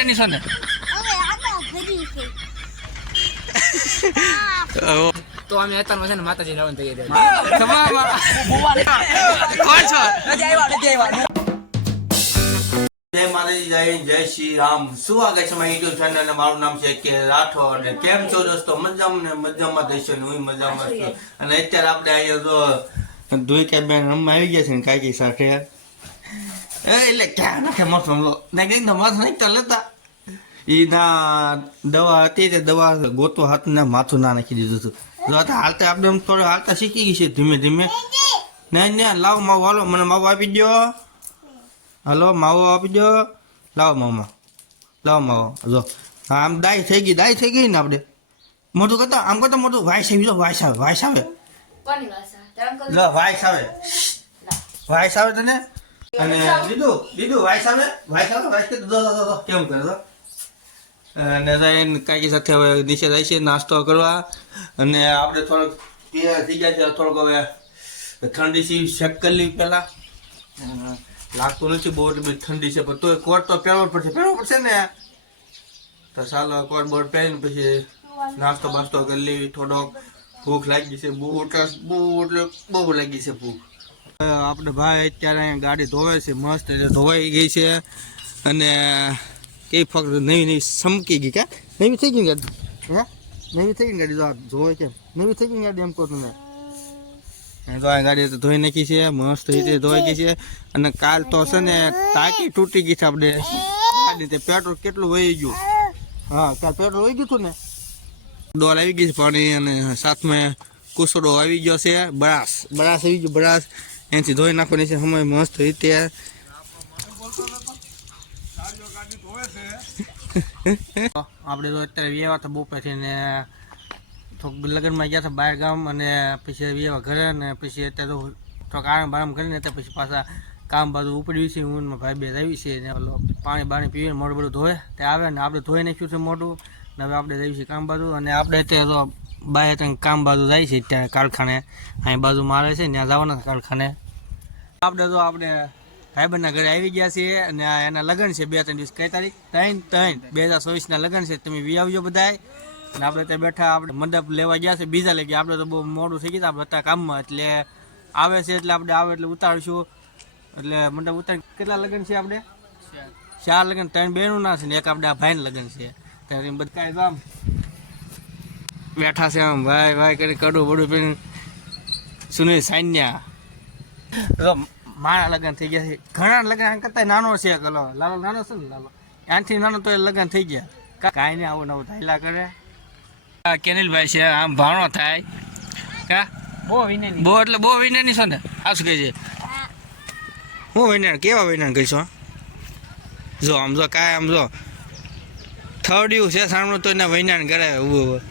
એટલે છો. ને તો અમે અત્યારમાં છે ને માતાજી ગયા કોણ છો જય માતાજી જય જય શ્રી રામ. શું આગળ છે મારી યુટ્યુબ ચેનલ અને મારું નામ છે કે રાઠોડ. અને કેમ છો દોસ્તો? મજામાં ને? મજામાં થશે ને? હું મજામાં છું. અને અત્યારે આપણે અહીંયા જો ધોઈ કે બેન રમવા આવી ગયા છે ને કાકી સાથે. એટલે ક્યાં નાખે મસ્ત રમલો ને કઈ મસ્ત નહીં તો લેતા. એના ના દવા હતી તે દવા ગોતો હાથ ને માથું ના નાખી દીધું હતું. જો હાલતા આપણે એમ થોડું હાલતા શીખી ગઈ છે ધીમે ધીમે. નહીં નહીં લાવ માવો હાલો મને માવો આપી દો હલો માવો આપી દો લાવો મામા લાવો માવો જો. આમ દાય થઈ ગઈ દાય થઈ ગઈ ને આપણે. મોટું કરતા આમ કરતા મોટું વાયસ આવી જો વાયસ આવે વાયસ આવે. વાયસ આવે? વાયસ આવે તને? અને દીદુ દીદુ વાઇસ સામે વાઇસ સામે વાઇસ કે દો દો દો કેમ કરે દો અને એને કાકી સાથે હવે નીચે જાય છે નાસ્તો કરવા. અને આપણે થોડોક તૈયાર થઈ ગયા છે થોડોક હવે ઠંડી સી શેક કરી લઈ પહેલા. લાગતું નથી બહુ એટલે બધી ઠંડી છે પણ તોય કોટ તો પહેરવો પડશે પહેરવો પડશે ને? તો ચાલો કોટ બોટ પહેરીને પછી નાસ્તો બાસ્તો કરી લેવી થોડોક ભૂખ લાગી છે બહુ એટલે બહુ એટલે બહુ લાગી છે ભૂખ. આપણે ભાઈ અત્યારે ગાડી ધોવે છે, મસ્ત ધોવાઈ ગઈ છે. અને એ ફક્ત નવી નવી સમકી ગઈ કે? નવી થઈ ગઈ ગાડી? હે? નવી થઈ ગઈ ગાડી? જો કેમ? નવી થઈ ગઈ ગાડી એમ કહો તમે? ગાડી ધોઈ નાખી છે, મસ્ત રીતે ધોઈ ગઈ છે. અને કાલ તો છે ને ટાંકી તૂટી ગઈ છે આપણે ગાડી તે પેટ્રોલ કેટલું વહી ગયું? હા, કાલ પેટ્રોલ વહી ગયું હતું ને? ડોલ આવી ગઈ છે પાણી અને સાથમાં કુસડો આવી ગયો છે, બરાસ. બરાસ આવી ગયો, બરાસ. એનાથી ધોઈ નાખવાની છે. સમય મસ્ત રીતે આપણે તો અત્યારે વ્યવહાર તો બપોર છે ને થોડુંક લગ્નમાં ગયા હતા બહાર ગામ અને પછી વ્યવહાર ઘરે ને પછી અત્યારે તો થોડોક આરામ બારામ કરીને અત્યારે પછી પાછા કામ બાજુ ઉપડ્યું છે. હું ભાઈ બે આવી છે ને પાણી બાણી પીવીને મોઢું બધું ધોય તે આવે ને આપણે ધોઈ નાખ્યું છે મોઢું ને હવે આપણે જઈએ છીએ કામ બાજુ અને આપણે અત્યારે તો બાય ત્યાં કામ બાજુ જાય છે. ત્યાં કારખાને. અહીં બાજુ મારે છે ત્યાં જવાના કારખાને. આપણે તો આપણે સાહેબના ઘરે આવી ગયા છીએ અને એના લગ્ન છે બે ત્રણ દિવસ. કઈ તારીખ? ત્રણ ત્રણ. બે હજાર ચોવીસના લગ્ન છે. તમે વી આવજો બધાય. અને આપણે ત્યાં બેઠા આપણે મંડપ લેવા ગયા છે, બીજા લઈ ગયા. આપણે તો બહુ મોડું થઈ ગયું આપણે અત્યારે કામમાં. એટલે આવે છે એટલે આપણે આવે એટલે ઉતારશું. એટલે મંડપ ઉતાર કેટલા લગ્ન છે આપણે? ચાર લગ્ન. ત્રણ બહેનું ના છે ને એક આપણે આ ભાઈના લગ્ન છે. ત્યારે બધા આમ બેઠા છે આમ. ભાઈ ભાઈ કરી કડું બડું પીને સુનિલ સાન્યા. મારા લગ્ન થઈ ગયા છે. ઘણા લગ્ન કરતા નાનો છે કલો લાલો નાનો છે ને લાલો? ત્યાંથી નાનો તો એ લગ્ન થઈ ગયા. કાંઈ નહીં આવું નવું થાયલા કરે. કેનિલભાઈ છે આમ ભાણો થાય. કા? બહુ વિનય બહુ એટલે બહુ વિનાની છો ને? આ શું કહે છે. હું વિનય કેવા વિનાન કહીશો જો આમ જો કાંઈ આમ જો. થર્ડ છે સામનો તો એને વિનાન કરે ઉભું ઉભું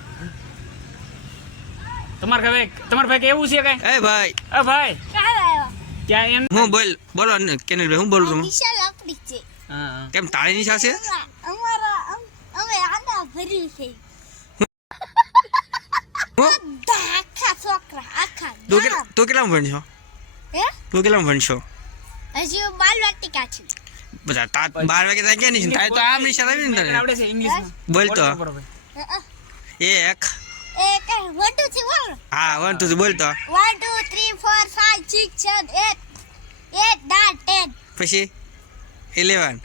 તમારે ભાઈ તમારે ભાઈ કેવું છે કઈ? એ ભાઈ. અ ભાઈ. ક્યાં એમ હું બોલ બોલો ને કેનિલભાઈ હું બોલું છું? વિશાલ આપણી છે. કેમ તાળી નિશા છે? અમારા અમે આના ભરી છે. આખા છોકરા આખા તું કેટલા તું કેટલા ભણશો? હે? તું કેટલા ભણશો? હજી હું બાલવાટિકા છું. બધા તા બાર વાગે ત્યાં ક્યાં નિશા થાય તો આમ નિશા આવી ને તને. આવડે છે ઇંગ્લિશ બોલ તો. બોલો, બોલો, ભાઈ. હં, વન ટુ બોલ તું. બોલ one two three four five six seven eight eight nine ten પછી ઇલેવન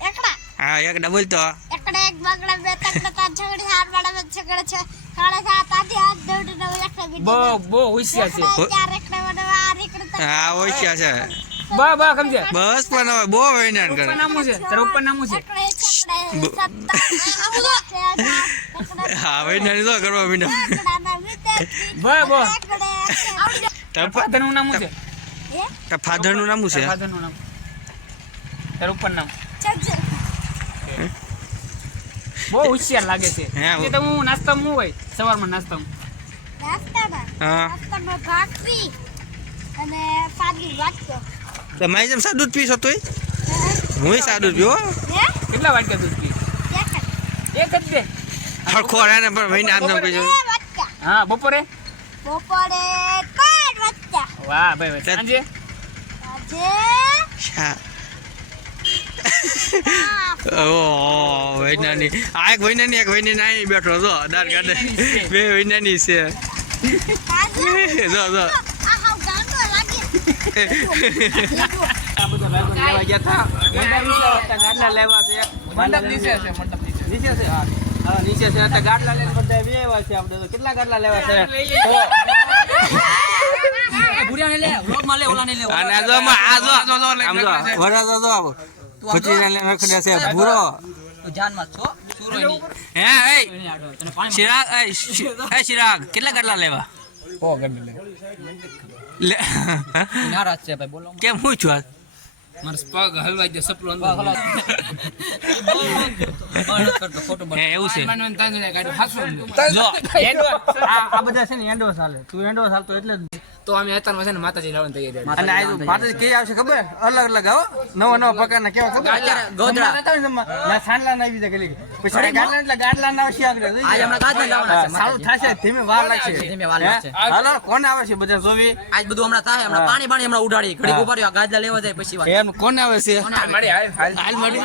એકડા હા એક ડબલ તો. એકડા એક બગડા બે તકડા તાર છગડી હાર વાળા બે છગડા છ સાડા સાત આઠ નવ એકડા બીડી હોશિયાર છે. એકડા ચાર એકડા વડે આ એકડા ત્રણ. હા છે. બા બા સમજે? બસ પણ હવે બહુ વિનાન ઉપર નામું છે તારું ઉપર નામું છે એકડા સત્તા તો કરવા એકડાના વિદ્યાર્થી બા બા. તાર ફાધરનું નામું છે? હે? ફાધરનું નામ છે? ફાધરનું નામ. તારું ઉપર નામ. બહુ હોશિયાર લાગે છે. હા, તો હું નાસ્તામાં હું હોય સવારમાં નાસ્તામાં. નાસ્તામાં? નાસ્તામાં ભાખરી અને સાદી વાટકો તો જેમ સાદું જ પીશો તોય હું? સાદું જ પીવો હે. કેટલા વાટકા દૂધ પી એક જ. એક દે હરખો રાને પણ વિનાન નામ કહીશું બે હા બપોરે? બપોરે પાંચ વાટકા વાહ ભાઈ સાંજે? આજે શા આ એક વૈનાની એક વૈનાની અહીં બેઠો જો દાર કાઢે. બે વૈનાની છે. જો જો. આ હાવ ગાંડો લાગે. આ બધા ભાઈઓ લેવા ગયા હતા. ગાડલા લેવા છે. મંડપ નીચે છે મંડપ નીચે. નીચે છે? હા હા, નીચે છે અત્યારે ગાડલા લઈને બધા વેવા છે આપણે કેટલા ગાડલા લેવા છે? કેટલા ગાડલા લેવા? લે. કેમ હું છું? મારો પગ હલવાઈ ગયો સપલો એવું છે. જો આ આ બધા છે ને એન્ડોસ હાલે. તું એન્ડોસ હાલતો એટલે જ તો અમે અત્યારમાં છે ને માતાજી લાવવાની તૈયારી હતી. અને આજે માતાજી કઈ આવશે ખબર અલગ અલગ હો નવા નવા પ્રકારના કેવા ખબર ગોદડા ના સાંડલા ના આવી જાય ગલી પછી ગાડલા એટલે ગાડલા ના આવશે આગળ આજે હમણાં ગાડલા લાવવાના છે સારું થશે ધીમે વાર લાગશે ધીમે વાર લાગશે હાલો કોણ આવે છે બધા જોવી આજ બધું હમણાં થાય હમણાં પાણી પાણી હમણાં ઉડાડી ઘડી ઉપાડ્યો આ ગાડલા લેવા જાય પછી એમ કોણ આવે છે મળી, હાલ, હાલ. હાલ મળી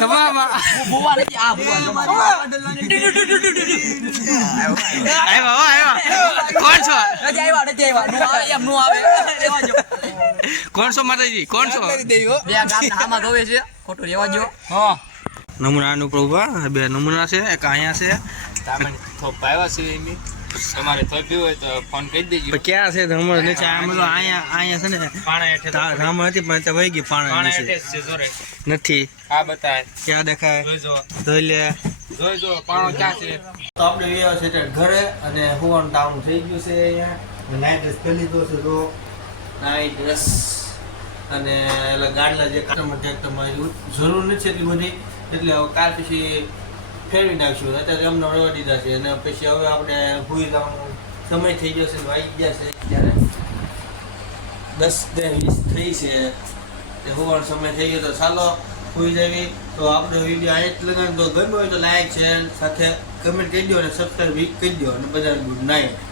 તમામ ભૂવા નથી આ ભૂવા આવ્યા હો આવ્યા કોણ છો? નથી આવ્યા નથી આવ્યા નું આવે એમ નું આવે રેવા જો કોણ છો? માતાજી કોણ છો બે ગામના હામાં ધોવે છે ખોટું રેવા જો નમૂના બે છે એક અહીંયા છે. તામને થોપ આવ્યા છે એમની. તમારે થોપ પીવું હોય તો ફોન કરી દેજો. ક્યાં છે? ધમણ નીચે આમ અહીંયા અહીંયા છે ને પાણા હેઠે હતી પણ તે વહી ગઈ પાણા નીચે. નથી. આ બતાય ક્યાં દેખાય? જોઈ લે. એટલે જરૂર નથી એટલી બધી. એટલે હવે કાલ પછી ફેરવી નાખશું. અત્યારે અમને રવા દીધા છે અને પછી હવે આપણે ભૂઈ જવાનો. સમય થઈ ગયો છે ને વાગી ગયા છે ત્યારે દસ બે વીસ થઈ છે. હોવાનો સમય થઈ ગયો તો ચાલો. સુઈ જવી, તો આપણો વીડિયો આ જ લગાડ તો ગમ્યો હોય તો લાઈક શેર સાથે કમેન્ટ કરી દો અને સબસ્ક્રાઈબ કરી દો અને બધા ગુડ નાઇટ